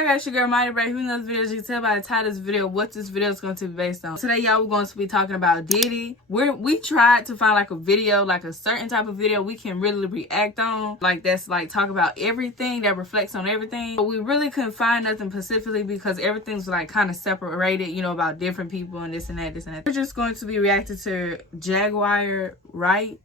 my gosh, your girl Mighty Brave. Who knows videos? You can tell by the title of this video what this video is going to be based on. Today, y'all, we're going to be talking about Diddy. We tried to find like a video, like a certain type of video we can really react on. Like that's like talk about everything that reflects on everything. But we really couldn't find nothing specifically because everything's like kind of separated, you know, about different people and this and that, this and that. We're just going to be reacting to Jaguar, right?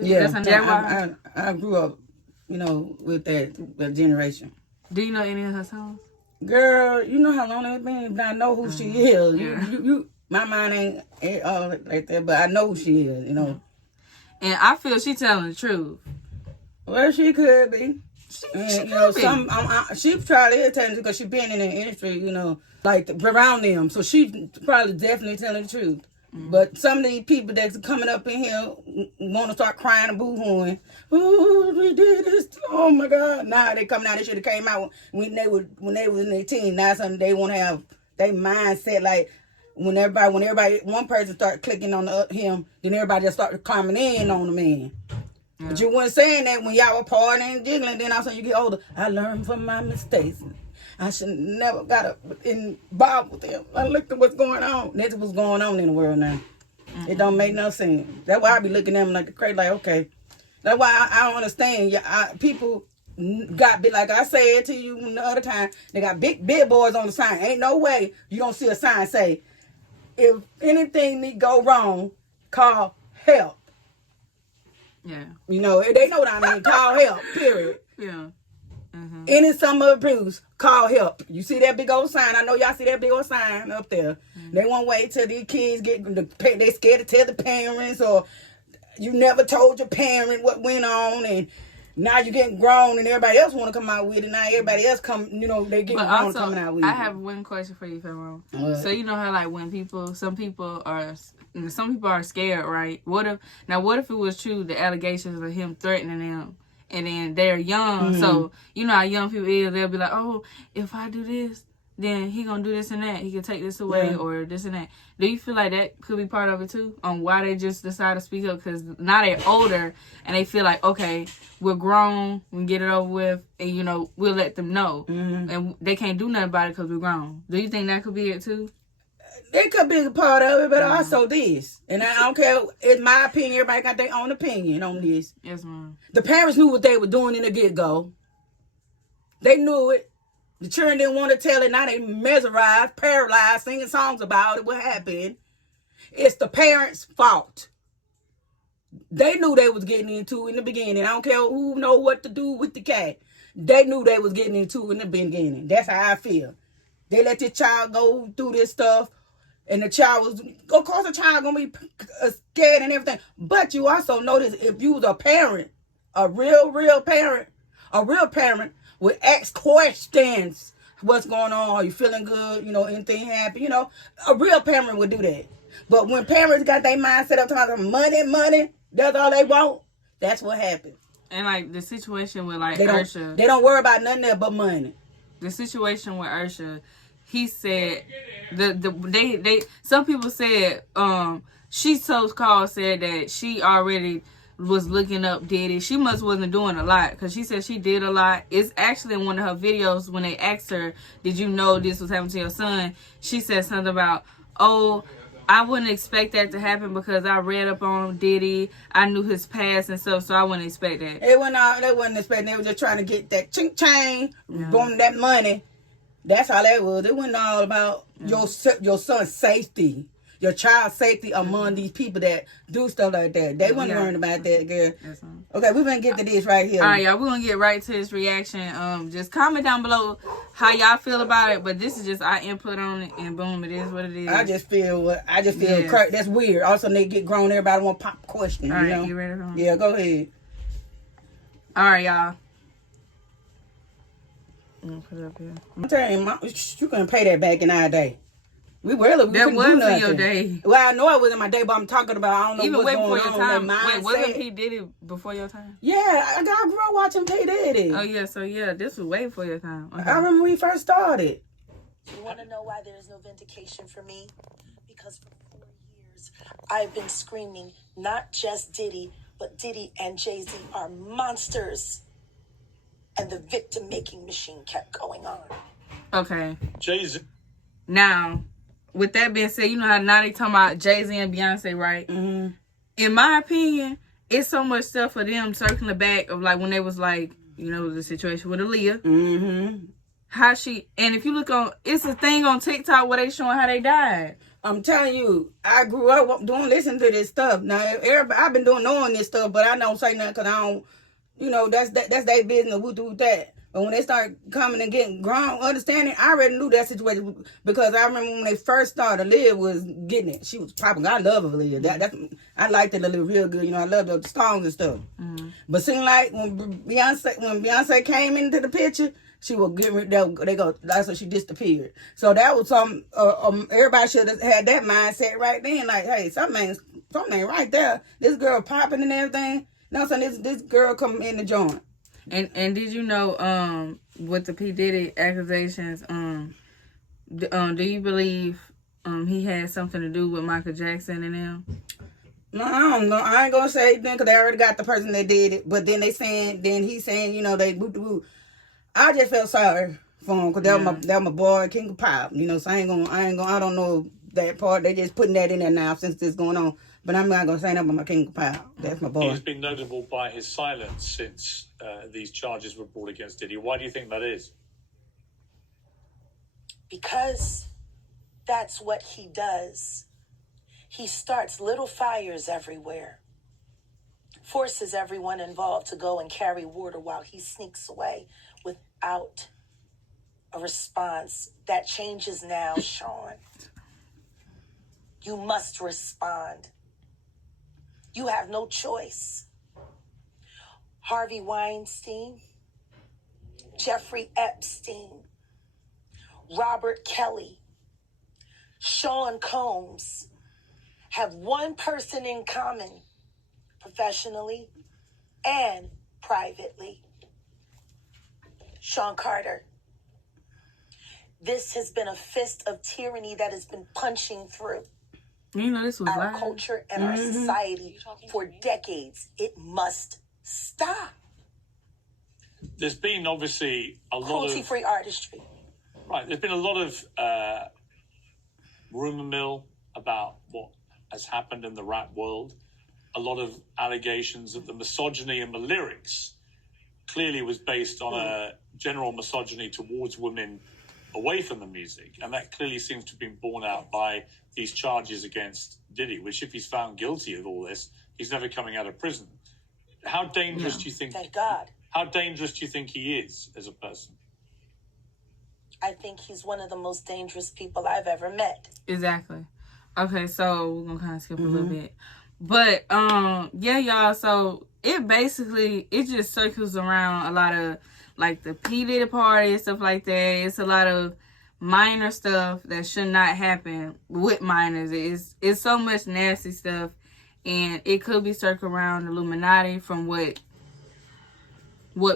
Yeah, I grew up, you know, with that generation. Do you know any of her songs? Girl, you know how long it's been. I know who she is. Yeah. You, my mind ain't all like that, but I know who she is. You know. And I feel she telling the truth. Well, she could be. She you know, she probably is telling because she been in the industry. You know, like around them, so she probably definitely telling the truth. But some of these people that's coming up in here want to start crying and boo-hooing. Oh, we did this. Oh my God! Now they coming out. They should have came out when they was in their teens. Now something they want to have their mindset like when everybody one person start clicking on him, then everybody just start climbing in on the man. Yeah. But you weren't saying that when y'all were partying and jiggling. Then all of a sudden you get older. I learned from my mistakes. I should never got involved with them. I looked at what's going on. That's what's going on in the world now. It don't make no sense. That's why I be looking at them like crazy, like, okay. That's why I don't understand. People got big, like I said to you the other time, they got big billboards on the sign. Ain't no way you don't see a sign say, if anything need go wrong, call help. Yeah. You know, they know what I mean. Call help, period. Yeah. Any summer abuse, call help. You see that big old sign? I know y'all see that big old sign up there. They won't wait till these kids they scared to tell the parents, or you never told your parent what went on, and now you're getting grown and everybody else want to come out with it. Now everybody else they get grown coming out with it. I have one question for you, Pharaoh. So you know how like when some people are scared, right? What if it was true, the allegations of him threatening them? And then they're young, so you know how young people is. They'll be like, "Oh, if I do this, then he gonna do this and that. He can take this away or this and that." Do you feel like that could be part of it too, on why they just decide to speak up? Because now they're older and they feel like, okay, we're grown, we can get it over with, and you know we'll let them know, and they can't do nothing about it because we're grown. Do you think that could be it too? It could be a part of it, but also this. And I don't care. It's my opinion. Everybody got their own opinion on this. Yes, ma'am. The parents knew what they were doing in the get-go. They knew it. The children didn't want to tell it. Now they mesmerized, paralyzed, singing songs about it. What happened? It's the parents' fault. They knew they was getting into it in the beginning. I don't care who know what to do with the cat. They knew they was getting into it in the beginning. That's how I feel. They let this child go through this stuff. And the child was, of course, the child gonna be scared and everything. But you also notice if you was a parent, a real parent would ask questions. What's going on? Are you feeling good? You know, anything happen? You know, a real parent would do that. But when parents got their mind set up to like money, that's all they want. That's what happens. And like the situation with like Ursha, they don't worry about nothing else but money. The situation with Ursha. He said some people said she so-called said that she already was looking up Diddy. She wasn't doing a lot because she said she did a lot. It's actually in one of her videos when they asked her, did you know this was happening to your son? She said something about, oh, I wouldn't expect that to happen because I read up on Diddy. I knew his past and stuff, so I wouldn't expect that. They wasn't expecting. They were just trying to get that ching-chang, boom, that money. That's all that was. It wasn't all about your son's safety, your child's safety among these people that do stuff like that. They wasn't worrying about that, girl. Okay, we're going to get to this right here. All right, y'all. We're going to get right to this reaction. Just comment down below how y'all feel about it. But this is just our input on it. And boom, it is what it is. I just feel that's weird. Also, they get grown. Everybody want to pop questions. All right, you know? You ready for it? Yeah, go ahead. All right, y'all. Put it up here. I'm telling you, you couldn't pay that back in our day. We couldn't do nothing. In your day. Well, I know it was in my day, but I'm talking about, I don't know even what's going before your on. time. Wait, wasn't P. Diddy before your time? Yeah, I grew up watching P. Diddy. Oh, yeah, so yeah, this was way before your time. Okay. I remember when we first started. You want to know why there is no vindication for me? Because for 4 years, I've been screaming, not just Diddy, but Diddy and Jay-Z are monsters. And the victim-making machine kept going on. Okay. Jay-Z. Now, with that being said, you know how now they talking about Jay-Z and Beyonce, right? Mm-hmm. In my opinion, it's so much stuff for them circling back of like when they was like, you know, the situation with Aaliyah. Mm-hmm. How she, and if you look on, it's a thing on TikTok where they showing how they died. I'm telling you, I grew up listening to this stuff. Now, everybody, I've been knowing this stuff, but I don't say nothing because I don't, you know, that's their business, with that. But when they start coming and getting grown, understanding, I already knew that situation because I remember when they first started, Aaliyah was getting it. She was popping. I love Aaliyah. I liked the Aaliyah real good. You know, I love the songs and stuff. Mm-hmm. But seemed like when Beyonce came into the picture, she was getting that's when she disappeared. So that was everybody should have had that mindset right then. Like, hey, something ain't right there. This girl popping and everything. Now, so this girl come in the joint. And did you know with the P. Diddy accusations, do you believe he had something to do with Michael Jackson and them? No, I don't know. I ain't gonna say anything because they already got the person that did it. But then he's saying, you know, they whoop. I just felt sorry for him because that was my boy, King of Pop. You know, so I don't know that part. They just putting that in there now since this going on. But I'm not gonna say nothing about my King of Pop. That's my boy. He's been notable by his silence since these charges were brought against Diddy. Why do you think that is? Because that's what he does. He starts little fires everywhere, forces everyone involved to go and carry water while he sneaks away without a response. That changes now, Sean. You must respond. You have no choice. Harvey Weinstein, Jeffrey Epstein, Robert Kelly, Sean Combs have one person in common, professionally and privately. Sean Carter. This has been a fist of tyranny that has been punching through You know, this was our live. culture and our society for decades. It must stop. There's been obviously a lot of Cruelty-free artistry. Right, there's been a lot of rumor mill about what has happened in the rap world. A lot of allegations that the misogyny in the lyrics clearly was based on a general misogyny towards women away from the music. And that clearly seems to have been borne out by these charges against Diddy, which if he's found guilty of all this, he's never coming out of prison. How dangerous do you think... Thank God. How dangerous do you think he is as a person? I think he's one of the most dangerous people I've ever met. Exactly. Okay, so we're gonna kind of skip a little bit. But yeah, y'all, so it just circles around a lot of like the P. Diddy party and stuff like that. It's a lot of minor stuff that should not happen with minors. It's so much nasty stuff, and it could be circled around Illuminati from what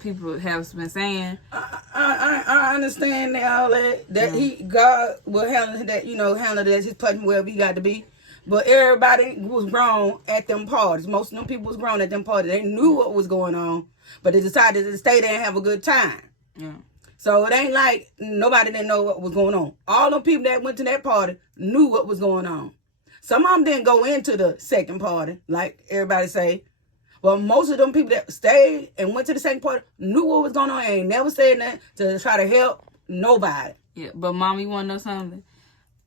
people have been saying. I understand all that God will handle that, handle that his punishment wherever he got to be. But everybody was grown at them parties. Most of them people was grown at them parties. They knew what was going on, but they decided to stay there and have a good time. Yeah. So it ain't like nobody didn't know what was going on. All the people that went to that party knew what was going on. Some of them didn't go into the second party, like everybody say. But most of them people that stayed and went to the second party knew what was going on and ain't never said nothing to try to help nobody. Yeah, but Mom, you want to know something?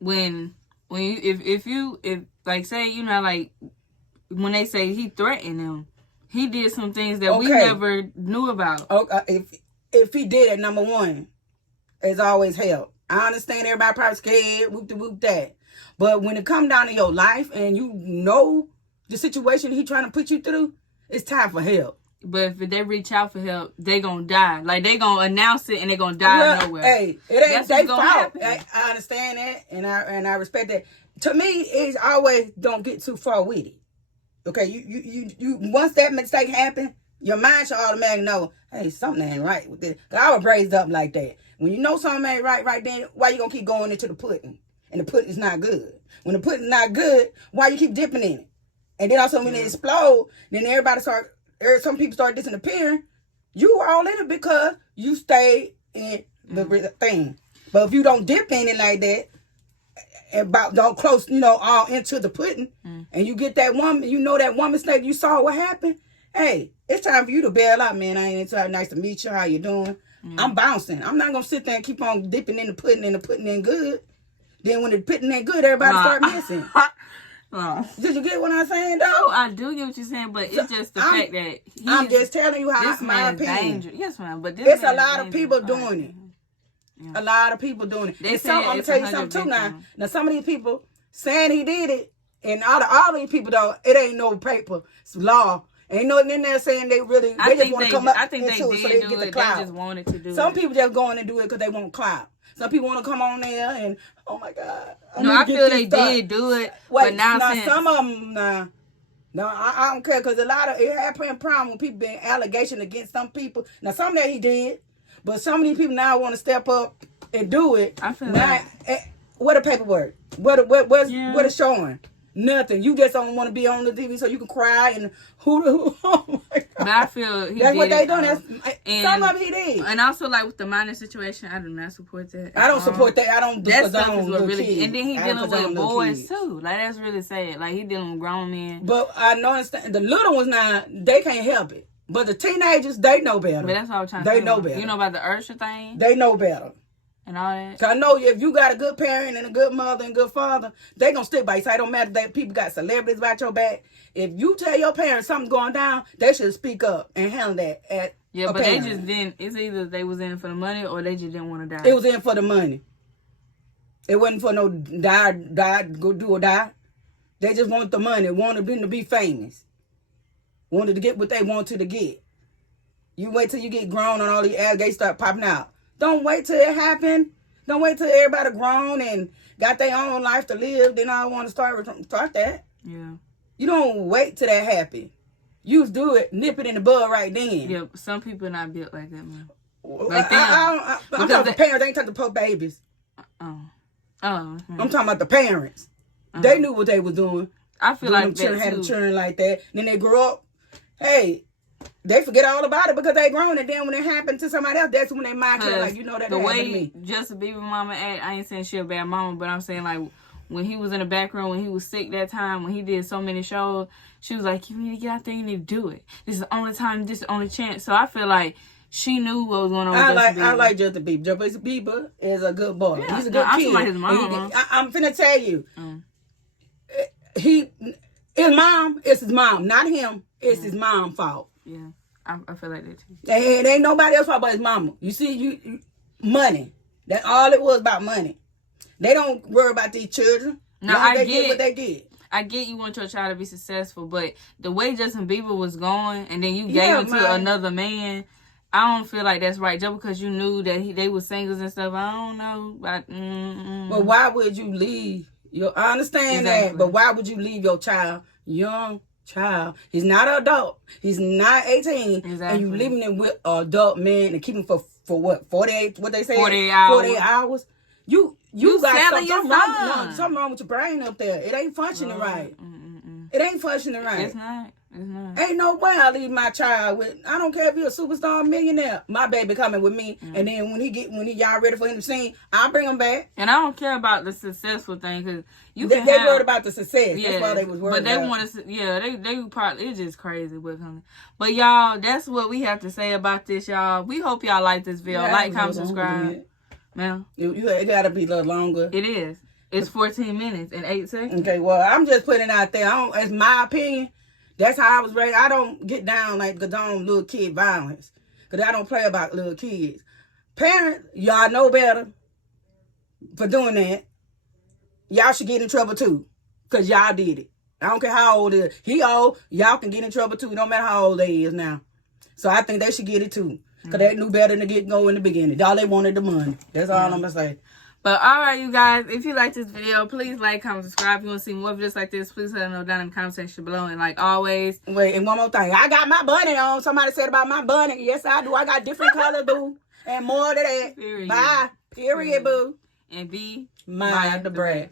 When you, if like say, like when they say he threatened them, he did some things that we never knew about. Okay, if he did it, number one, it's always help. I understand everybody probably scared, whoop that. But when it come down to your life and you know the situation he trying to put you through, it's time for help. But if they reach out for help, they gonna die. Like they gonna announce it and they gonna die nowhere. Hey, it ain't their fault. I understand that and I respect that. To me, it's always don't get too far with it. Okay, you once that mistake happen, your mind should automatically know, hey, something ain't right with this. Cause I was raised up like that. When you know something ain't right then, why you gonna keep going into the pudding? And the pudding's not good. When the pudding's not good, why you keep dipping in it? And then also when it explode, then some people start disappearing. You were all in it because you stayed in the thing. But if you don't dip in it like that, about don't close, all into the pudding, and you get that woman, that woman mistake, you saw what happened. Hey, it's time for you to bail out, man. I ain't so nice to meet you. How you doing? I'm bouncing. I'm not gonna sit there and keep on dipping in the pudding and the pudding ain't good. Then when the pudding ain't good, everybody start missing. Did you get what I'm saying, though? No, I do get what you're saying, but it's just the fact that I'm just telling you how this my man opinion. Dangerous. Yes, ma'am. But this It's man a lot of people dangerous. doing it. A lot of people doing it. They And I'm gonna tell you something too now. Now some of these people saying he did it, and all these people though, it ain't no paper, it's law. Ain't nothing in there saying they just want to come up into it so they get the clout. They just wanted to do Some it. people just go in and do it because they want clout. Some people want to come on there and, oh my God. I feel they did do it, but now some of them, no, I don't care because a lot of it happened problem when people been allegation against some people. Now some of that he did, but some of these people now want to step up and do it. I feel now, what a paperwork? What is showing? Nothing. You just don't want to be on the TV so you can cry and who oh my God. But I feel he that's did what they it, doing. Some of it he did. And also like with the minor situation, I do not support that. I don't support that. I don't do that stuff is what really kids. and then he dealing with boys kids. too. Like that's really sad. Like he dealing with grown men. But I know the little ones now, they can't help it. But the teenagers, they know better. But that's what I'm trying to say. They know better. You know about the Ursha thing? They know better. And all that. Cause I know if you got a good parent and a good mother and good father, they gonna stick by you. So it don't matter that people got celebrities about your back. If you tell your parents something's going down, they should speak up and handle that but they just didn't. It's either they was in it for the money or they just didn't want to die. It was in for the money. It wasn't for no go do or die. They just wanted the money, wanted them to be famous. Wanted to get what they wanted to get. You wait till you get grown and all the allegations start popping out. Don't wait till it happen. Don't wait till everybody grown and got their own life to live. Then I want to start that. Yeah. You don't wait till that happen. You do it, nip it in the bud right then. Yeah, some people not built like that, man. Like I'm talking about the parents. I ain't talking about babies. I'm talking about the parents. They knew what they was doing. I feel like children had children like that. Then they grew up. Hey, they forget all about it because they grown, and then when it happened to somebody else, that's when they mind clear, like, that the way to me. Justin Bieber mama act, I ain't saying she a bad mama, but I'm saying like when he was in the background, when he was sick that time, when he did so many shows, she was like, you need to get out there, you need to do it. This is the only time, this is the only chance. So I feel like she knew what was going on with Justin Bieber. I like Justin Bieber. Justin Bieber is a good boy. Yeah, he's a good kid. Like his mom. I'm finna tell you. His mom, it's his mom, not him. It's his mom's fault. Yeah. I feel like that too. It ain't nobody else fault but his mama. You see, you money. That's all it was about money. They don't worry about these children. No, I get what they get. I get you want your child to be successful, but the way Justin Bieber was going, and then you gave him to another man, I don't feel like that's right. Just because you knew that they were singles and stuff, I don't know. But But why would you leave? I understand that, but why would you leave your child, young child? He's not an adult. He's not 18. Exactly. And you leaving him with an adult man and keep him for what? 48? What they say? 48 hours. 48 hours. You got something wrong with your brain up there. It ain't functioning right. It ain't functioning right. It's not. Ain't no way I leave my child with. I don't care if you're a superstar millionaire. My baby coming with me, and then when y'all ready for him to sing, I'll bring him back. And I don't care about the successful thing because they worried about the success. Yeah, that's why they was worried. But they want to. Yeah, they probably. It's just crazy with him. But y'all, that's what we have to say about this, y'all. We hope y'all like this video. Like, comment, subscribe. Ma'am, it gotta be a little longer. It is. It's 14 minutes and 8 seconds. Okay, well, I'm just putting it out there. It's my opinion. That's how I was raised. I don't get down like condone little kid violence. Because I don't play about little kids. Parents, y'all know better for doing that. Y'all should get in trouble too. Because y'all did it. I don't care how old it is. He old. Y'all can get in trouble too. No matter how old they is now. So I think they should get it too. Because they knew better than to go in the beginning. All they wanted the money. That's all I'm going to say. But alright, you guys, if you like this video, please like, comment, subscribe. If you want to see more videos like this, please let us know down in the comment section below. And like always, wait, and one more thing. I got my bunny on. Somebody said about my bunny. Yes, I do. I got different colors, boo. And more to that. Period. Bye. Period, boo. And be mind the breath.